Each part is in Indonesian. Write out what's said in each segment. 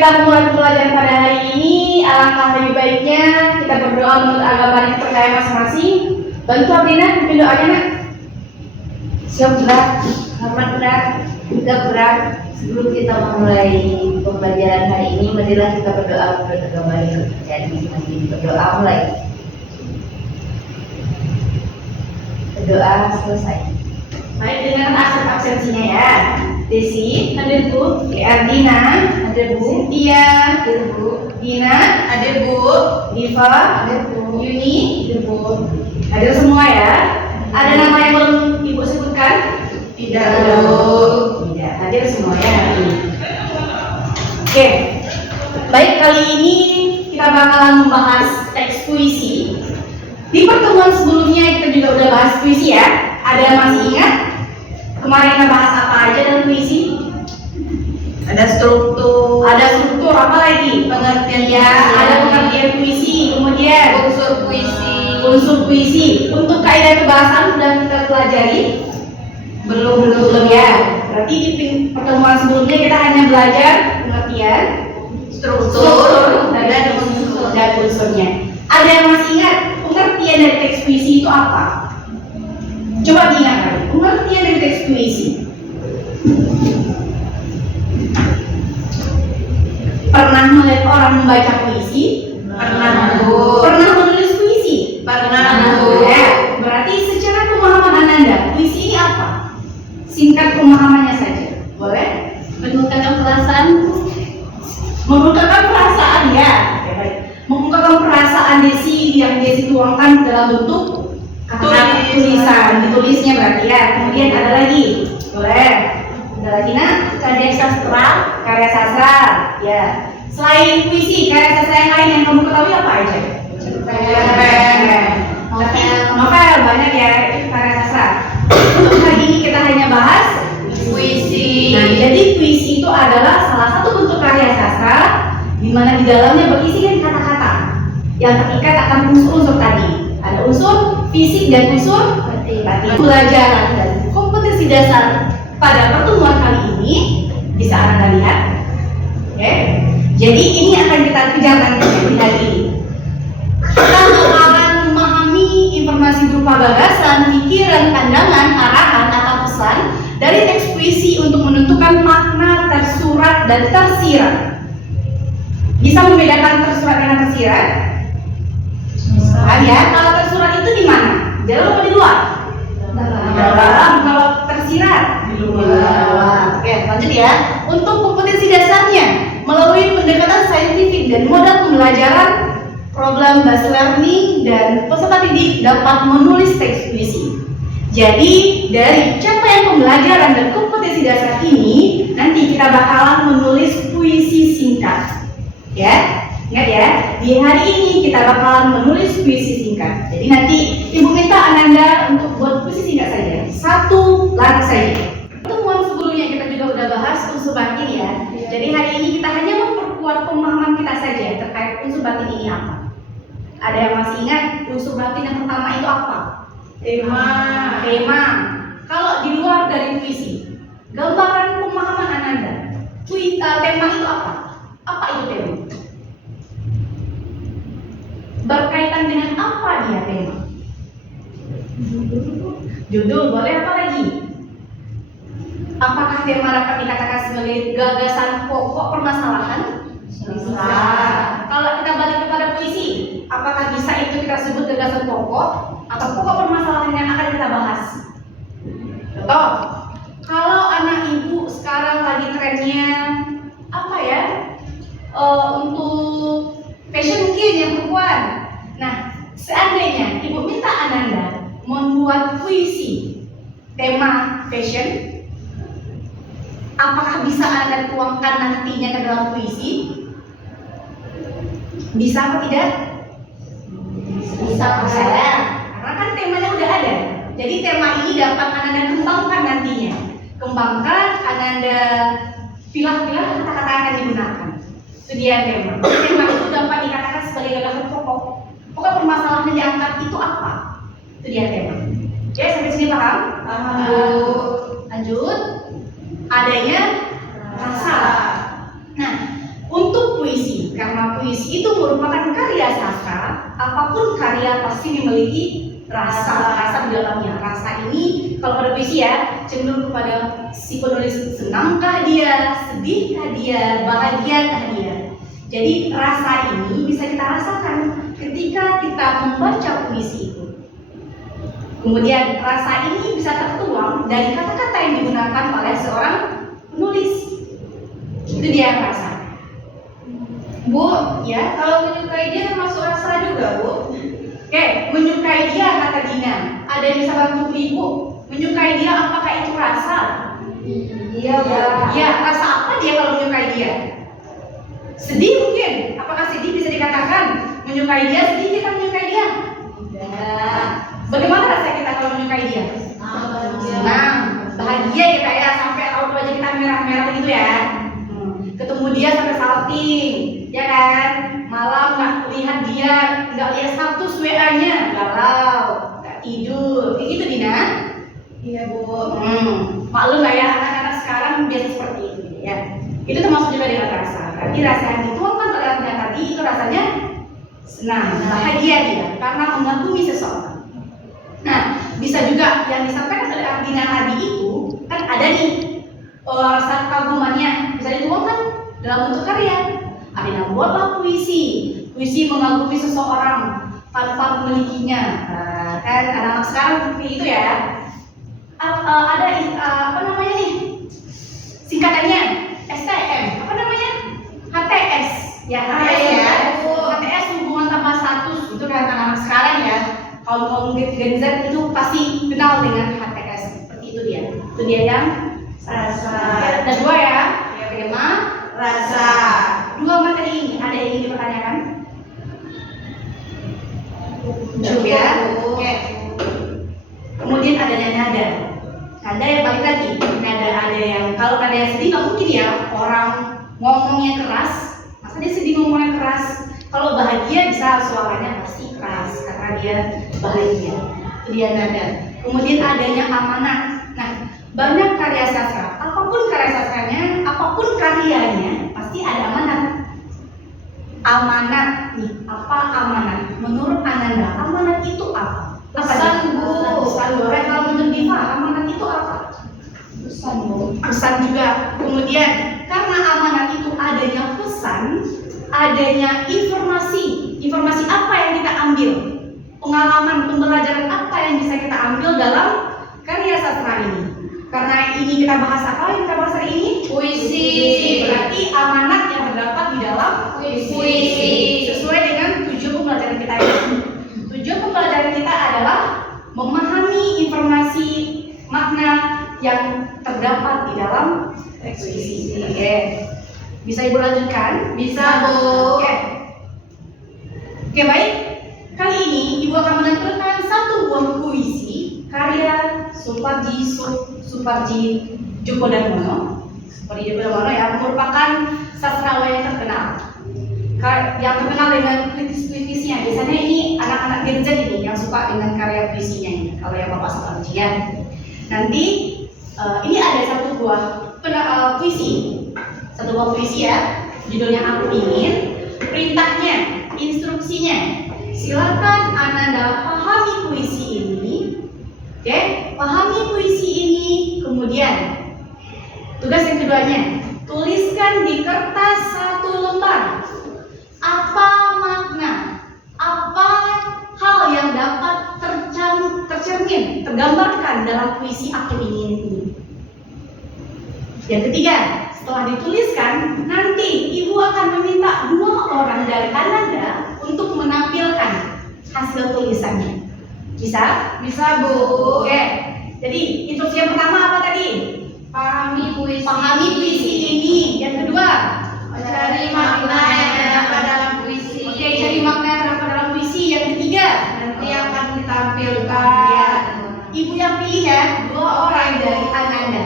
kita memulai pembelajaran pada hari ini, alangkah lebih baiknya kita berdoa menurut agama yang percaya masing-masing. Bantu Abdina pimpin doanya, Nak. Siap berat, hormat berat, juga berat. Sebelum kita memulai pembelajaran hari ini, marilah kita berdoa menurut agama yang percaya masing-masing. Berdoa mulai. Berdoa selesai. Baik, dengan absensinya ya. Desi, hadir Bu. Ardina, hadir Bu. Tia, hadir Bu. Dina, hadir Bu. Diva, hadir Bu. Yuni, hadir Bu. Hadir semua ya. Ada nama yang belum Ibu sebutkan? Tidak, Bu. Tidak, hadir semua ya. Oke. Baik, kali ini kita bakalan membahas teks puisi. Di pertemuan sebelumnya kita juga udah bahas puisi ya. Ada yang masih ingat? Kemarin kita bahas apa aja dalam puisi? Ada struktur, Apa lagi? pengertian Ya, ada pengertian puisi, kemudian unsur puisi. unsur puisi. Untuk kaidah kebahasaan sudah kita pelajari? Belum ya. Berarti di pertemuan sebelumnya kita hanya belajar pengertian, struktur dan unsurnya. Ada yang masih ingat pengertian dari teks puisi itu apa? Coba diingat, pengertian dari teks puisi. Pernah melihat orang membaca puisi? Pernah, Bu. Pernah menulis puisi? Pernah, Bu. Ya, berarti secara pemahaman Ananda, puisi ini apa? Singkat pemahamannya saja, boleh? Mengungkapkan perasaan. Mengungkapkan perasaan ya. Oke, baik. Mengungkapkan perasaan Desi yang Desi tuangkan dalam bentuk tulisan, ditulisnya berarti ya. Kemudian ada lagi, boleh? Ada lagi nak? Karya sastra, ya. Selain puisi, karya sastra yang lain yang kamu ketahui apa aja? Novel banyak ya, itu karya sastra. Untuk hari ini kita hanya bahas Puisi. Nah, jadi puisi itu adalah salah satu bentuk karya sastra di mana di dalamnya berisikan kata-kata yang terikat akan unsur-unsur tadi. Ada unsur fisik dan unsur batin. Pelajaran dan kompetensi dasar pada pertemuan kali ini bisa Anda lihat. Oke. Jadi ini akan kita kejar nanti di hari ini. Kita bakalan memahami informasi berupa gagasan, pikiran, pandangan, arahan atau pesan dari teks puisi untuk menentukan makna tersurat dan tersirat. Bisa membedakan tersurat dengan tersirat? Ya, kalau tersurat itu di mana? Di dalam atau di luar? Di dalam. Kalau tersirat di luar. Oke, lanjut ya. Untuk kompetensi dasarnya melalui pendekatan saintifik dan modal pembelajaran, problem based learning dan peserta didik dapat menulis teks puisi. Jadi dari capaian pembelajaran dan kompetensi dasar ini nanti kita bakalan menulis puisi singkat. Ya, ingat ya, di hari ini kita bakalan menulis puisi singkat. Jadi nanti Ibu minta Ananda untuk buat puisi singkat saja, satu lagu saja. Pertemuan sebelumnya kita juga udah bahas unsur batin ya. Jadi hari ini kita hanya memperkuat pemahaman kita saja terkait unsur batin ini apa. Ada yang masih ingat unsur batin yang pertama itu apa? Tema. Kalau di luar dari puisi, gambaran pemahaman Ananda, tema itu apa? Apa itu tema? Berkaitan dengan apa dia tema? Judul, boleh apa lagi? Apakah tema dapat dikatakan sebagai gagasan pokok permasalahan? Bisa. Kalau kita balik kepada puisi, apakah bisa itu kita sebut gagasan pokok atau pokok permasalahan yang akan kita bahas? Contoh, kalau anak ibu sekarang lagi trennya apa ya? Untuk fashion mungkin yang perempuan. Nah, seandainya ibu minta Ananda membuat puisi tema fashion, apakah bisa Anda tuangkan nantinya ke dalam puisi? Bisa atau tidak? Bisa ya. Karena kan temanya udah ada. Jadi tema ini dapat Ananda kembangkan nantinya. Kembangkan, Ananda pilah-pilah kata-kata yang akan digunakan. Itu dia tema. Tema itu dapat dikatakan sebagai gagasan pokok. Pokok permasalahan yang diangkat itu apa? Itu dia tema. Oke, sampai sini paham? Paham. Lanjut. Adanya rasa. Nah, untuk apapun karya pasti memiliki rasa di dalamnya. Rasa ini kalau pada puisi ya cenderung kepada si penulis senangkah dia, sedihkah dia, bahagiakah dia. Jadi rasa ini bisa kita rasakan ketika kita membaca puisi itu. Kemudian rasa ini bisa tertuang dari kata-kata yang digunakan oleh seorang penulis. Itu dia rasa. Bu, ya kalau menyukai dia termasuk rasa juga, Bu. Oke, menyukai dia kata Dina. Ada yang bisa bantu Ibu? Menyukai dia apakah itu rasa? Iya, Bu. Ya, rasa apa dia kalau menyukai dia? Sedih mungkin. Apakah sedih bisa dikatakan? Menyukai dia, sedih kita menyukai dia? Tidak. Bagaimana rasa kita kalau menyukai dia? Senang, bahagia kita ya, sampai raut wajah kita merah-merah begitu ya. Ketemu dia sampai salting, ya kan? Malam nggak lihat dia, nggak lihat status WA-nya, galau, nggak tidur, kayak gitu Dina? Iya, Bu. Maklum lah ya, anak-anak sekarang biasa seperti itu ya. Itu termasuk juga dengan rasa. Berarti rasa yang dituangkan oleh artinya tadi itu rasanya senang, bahagia dia karena mengagumi seseorang. Nah, bisa juga yang disampaikan oleh Ardina tadi itu kan ada nih rasa kagumannya bisa dituangkan dalam bentuk karya. Ardina buatlah puisi mengagumi seseorang tanpa memilikinya. Nah, kan anak-anak sekarang seperti itu ya. Ada apa namanya nih singkatannya STM, apa namanya HTS ya, HTS ya. HTS hubungan tanpa status itu kan anak-anak sekarang ya. Kaum Gen Z itu pasti kenal dengan HTS seperti itu dia. Itu dia yang rasa. Ada dua ya, tema rasa. Dua materi ini ada yang ingin dipertanyakan? Cukup ya. Oke. Kemudian adanya nada. Nada yang balik lagi. Nada ada yang kalau nada yang sedih nggak mungkin ya orang ngomongnya keras. Masa dia sedih ngomongnya keras? Kalau bahagia bisa suaranya pasti keras karena dia bahagia. Itu dia nada. Kemudian adanya amanat. Nah, banyak karya sastra. Apapun karya sastranya, apapun karyanya pasti ada amanat. Amanat nih, apa amanat? Menurut Ananda, amanat itu apa? Pesan, Bu. Pesan goreng. Kalau menurut Diva, amanat itu apa? Pesan, Bu. Pesan juga. Kemudian karena amanat itu adanya pesan, adanya informasi. Informasi apa yang kita ambil? Pengalaman, pembelajaran apa yang bisa kita ambil dalam karya sastra ini? Karena ini kita bahas apa yang kita bahas hari ini? Puisi. Berarti amanat yang terdapat di dalam Puisi. sesuai dengan tujuan pembelajaran kita ini. Tujuan pembelajaran kita adalah memahami informasi makna yang terdapat di dalam teks puisi. Oke. Bisa Ibu lanjutkan? Bisa, Bu. Oke. Oke, baik. Kali ini Ibu akan menampilkan satu buah puisi karya Suparji Djokodarmono. Suparji Djokodarmono yang merupakan sastrawan yang terkenal. Yang terkenal dengan puisi-puisinya. Biasanya ini anak-anak Gen Z ini yang suka dengan karya puisinya ini. Kalau yang Bapak Suparji ya. Nanti ini ada satu buah puisi. Satu buah puisi ya. Judulnya Aku Ingin. Perintahnya, instruksinya. Silakan Ananda pahami puisi ini. Oke, pahami puisi ini. Kemudian tugas yang keduanya, tuliskan di kertas satu lembar apa makna, apa hal yang dapat tercermin, tergambarkan dalam puisi Aku Ingin ini. Yang ketiga, setelah dituliskan, nanti Ibu akan meminta 2 orang dari Ananda untuk menampilkan hasil tulisannya. Bisa? Bisa, Bu. Oke. Jadi instruksi yang pertama apa tadi? Pahami puisi. Pahami puisi ini. Yang kedua, Cari makna yang terdapat dalam puisi. Oke, cari makna yang terdapat dalam puisi. Yang ketiga, Nanti akan ditampilkan. Ibu yang pilih ya, 2 orang dari Ananda.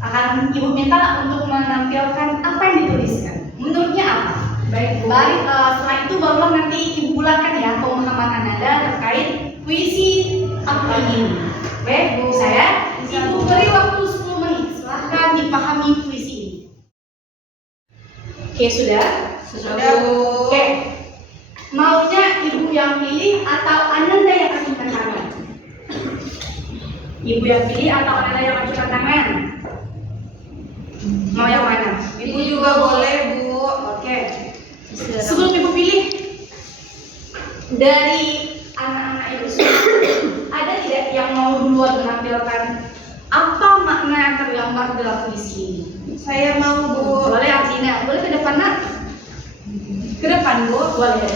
Akan Ibu minta untuk menampilkan apa yang dituliskan. Menurutnya apa? Baik, Bu. Baik, setelah itu barulah nanti Ibu bulatkan ya pemahaman Ananda terkait puisi Aku Ingin. Baik, Bu, saya Ibu beri waktu 10 menit. Silahkan dipahami puisi ini. Oke, sudah? Sudah, Bu. Oke. Maunya Ibu yang pilih atau Ananda yang acungkan tangan? Ibu yang pilih atau Ananda yang acungkan tangan? Mau yang mana? Ibu juga boleh, Bu. Oke. Sebelum ibu pilih, dari anak-anak ibu semua, ada tidak yang mau duluan menampilkan apa makna yang tergambar dalam puisi ini? Saya mau, Bu. Boleh Artina, boleh ke depan nak? Ke depan, Bu. Boleh.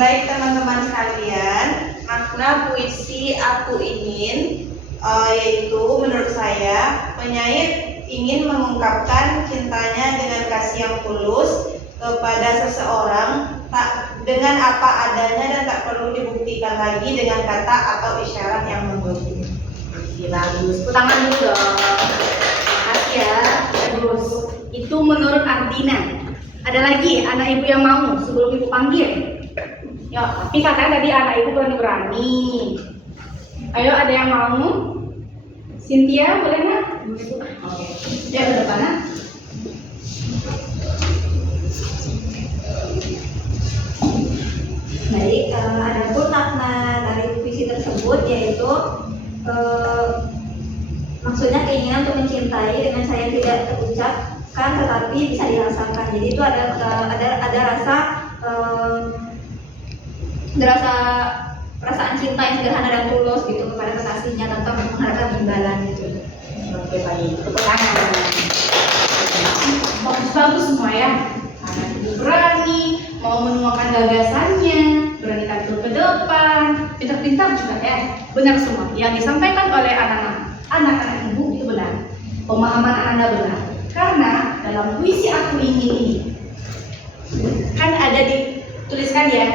Baik teman-teman sekalian, makna puisi Aku Ingin yaitu menurut saya penyair ingin mengungkapkan cintanya dengan kasih yang tulus kepada seseorang dengan apa adanya dan tak perlu dibuktikan lagi dengan kata atau isyarat yang membumi. Bagus, tepuk tangan dulu dong. Makasih ya, bagus. Itu menurut Artina. Ada lagi anak ibu yang mau sebelum ibu panggil? Ya, tapi katanya tadi anak ibu berani. Ayo, ada yang mau? Cynthia, boleh nggak? Oke. Ya, ke depan nak. Baik, adapun makna dari puisi tersebut yaitu maksudnya keinginan untuk mencintai dengan saya tidak terucapkan tetapi bisa dirasakan. Jadi itu ada rasa perasaan cinta yang sederhana dan tulus gitu kepada kekasihnya tanpa mengharapkan imbalan gitu. Oke, baik. Tepuk tangan. Bagus-bagus semua ya. Anak ibu berani, mau menuangkan gagasannya, berani tampil ke depan, pintar-pintar juga ya. Benar semua. Yang disampaikan oleh anak-anak ibu itu benar. Pemahaman Anda benar. Karena dalam puisi Aku Ingin ini kan ada dituliskan ya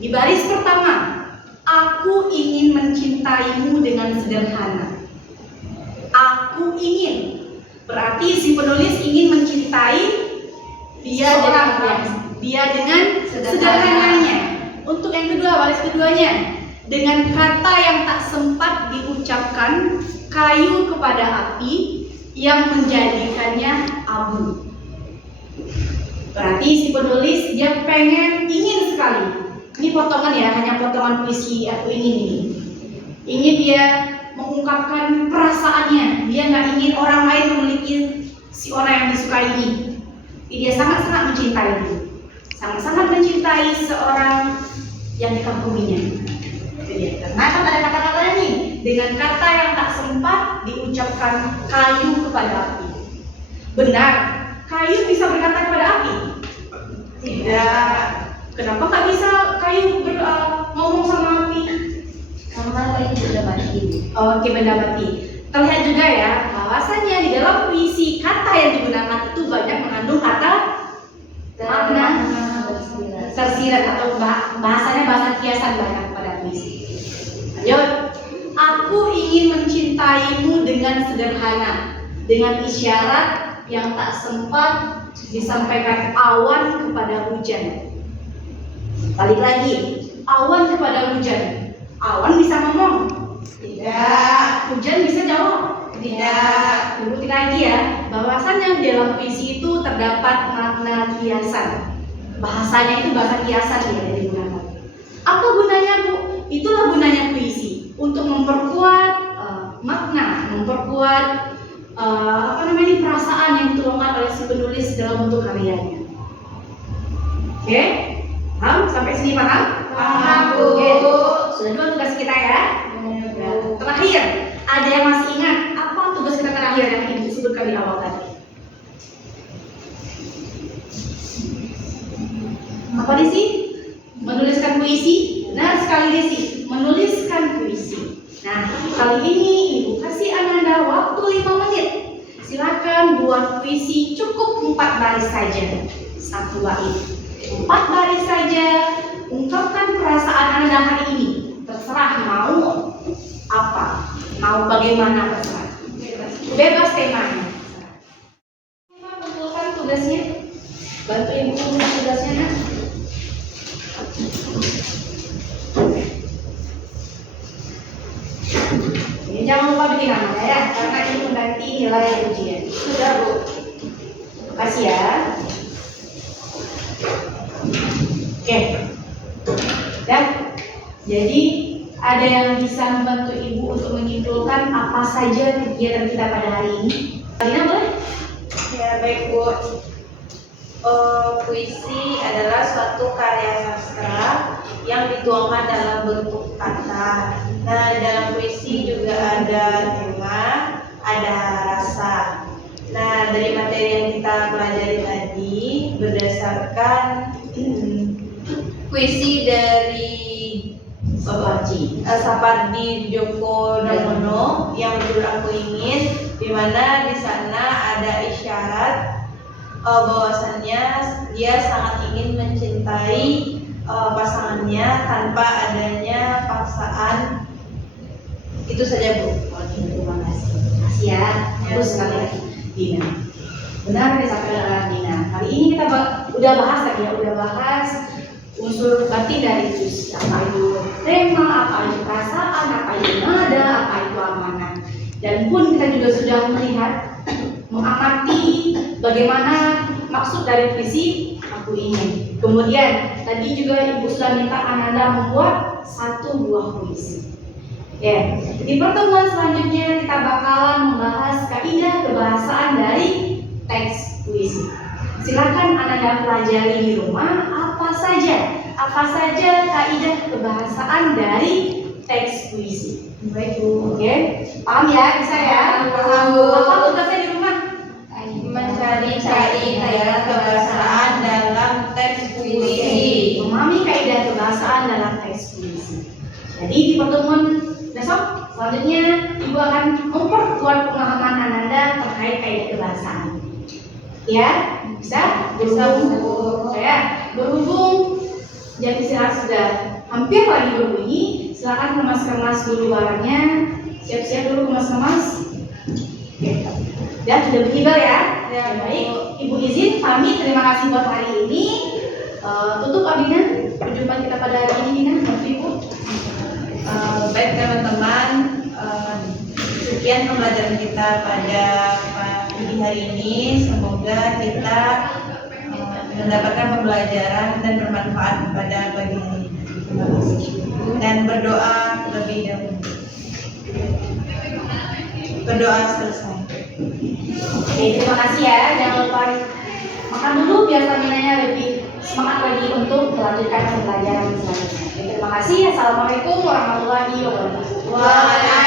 di baris pertama, aku ingin mencintaimu dengan sederhana. Aku ingin, berarti si penulis ingin mencintai dia dengan sederhananya. Untuk yang kedua, baris keduanya, dengan kata yang tak sempat diucapkan, kayu kepada api yang menjadikannya abu. Berarti si penulis dia ingin sekali. Ini potongan ya, hanya potongan puisi Aku Ingin ini. Ingin dia mengungkapkan perasaannya. Dia nggak ingin orang lain memiliki si orang yang disukai ini. Dia sangat-sangat mencintai dia. Sangat-sangat mencintai seorang yang dikaguminya. Itu dia. Karena kan ada kata-katanya nih, dengan kata yang tak sempat diucapkan, kayu kepada api. Benar, kayu bisa berkata kepada api? Tidak. Kenapa nggak bisa kayu ngomong sama api? Karena itu sudah mati. Oke, benda mati. Terlihat juga ya, bahwasanya di dalam puisi kata yang digunakan itu banyak mengandung kata makna tersirat atau bahasanya bahasa kiasan banyak pada puisi. Lanjut. Aku ingin mencintaimu dengan sederhana, dengan isyarat yang tak sempat disampaikan awan kepada hujan. Balik lagi, awan kepada hujan. Awan bisa ngomong? Tidak. Hujan bisa jawab? Tidak. Urutin lagi ya, bahwasannya dalam puisi itu terdapat makna kiasan. Bahasanya itu bahasa kiasan yang digunakan. Apa gunanya, Bu? Itulah gunanya puisi, untuk memperkuat makna, memperkuat perasaan yang dituangkan oleh si penulis dalam bentuk karyanya. Oke? Paham? Sampai sini paham? Paham, Bu. Oke. Sudah 2 tugas kita ya. Terakhir, ada yang masih ingat apa tugas kita terakhir yang Ibu sebutkan di awal tadi? Apa Desi? Menuliskan puisi? Benar sekali Desi, menuliskan puisi. Nah, kali ini Ibu kasih Ananda waktu 5 menit. Silakan buat puisi cukup 4 baris saja. 1 bait. 4 baris saja, ungkapkan perasaan Anda hari ini. Terserah mau apa, mau bagaimana terserah. Bebas temanya. Kumpulkan tugasnya. Bantu Ibu kumpulkan tugasnya nak. Ini jangan lupa bikin namanya ya, karena ini mengganti nilai ujian. Sudah Bu. Terima kasih ya. Jadi ada yang bisa membantu Ibu untuk menyimpulkan apa saja kegiatan kita pada hari ini? Dina boleh? Ya baik Bu. Puisi adalah suatu karya sastra yang dituangkan dalam bentuk kata. Nah, dalam puisi juga ada tema, ada rasa. Nah, dari materi yang kita pelajari tadi berdasarkan puisi dari Sapardi Djoko Damono yang berjudul Aku Ingin, di mana di sana ada isyarat bahwasannya dia sangat ingin mencintai pasangannya tanpa adanya paksaan. Itu saja Bu. Terima kasih. Makasih ya. Terus sekali lagi, Dina. Benar disampaikan Dina. Hari ini kita udah bahas tadi ya, udah bahas unsur batin dari puisi. Apa itu tema, apa itu perasaan, apa itu nada, apa itu amanah. Dan pun kita juga sudah melihat, mengamati bagaimana maksud dari puisi Aku Ingin. Kemudian tadi juga Ibu sudah minta Ananda membuat satu buah puisi. Ya, di pertemuan selanjutnya kita bakalan membahas kaidah kebahasaan dari teks puisi. Silakan Ananda pelajari di rumah apa saja kaidah kebahasaan dari teks puisi. Baik Bu, oke? Paham ya? Bisa ya? Paham, Bu. Apa tugasnya di rumah? Mencari kaidah kebahasaan dalam teks puisi. Memahami kaidah kebahasaan dalam teks puisi. Jadi di pertemuan besok selanjutnya Ibu akan memperkuat pemahaman Ananda terkait kaidah kebahasaan. Ya, bisa? Bu. Ya, berhubung jam istirahat sudah hampir lagi berbunyi, silakan kemas-kemas dulu barangnya. Siap-siap dulu kemas-kemas. Oke. Dan sudah bertiba ya. Ya, Baik, Ibu izin pamit. Terima kasih buat hari ini. Tutup Abina. Perjumpaan kita pada hari ini, Dina. Maaf Ibu. Baik teman-teman, sekian pembelajaran kita pada pagi hari ini. Semoga kita mendapatkan pembelajaran dan bermanfaat pada pagi hari ini. Terima kasih. Dan berdoa lebih dahulu. Berdoa selesai. Oke, terima kasih ya. Jangan lupa makan dulu biar staminanya lebih semangat lagi untuk melanjutkan pembelajaran selanjutnya. Oke, terima kasih. Assalamualaikum warahmatullahi wabarakatuh. Waalaikumsalam.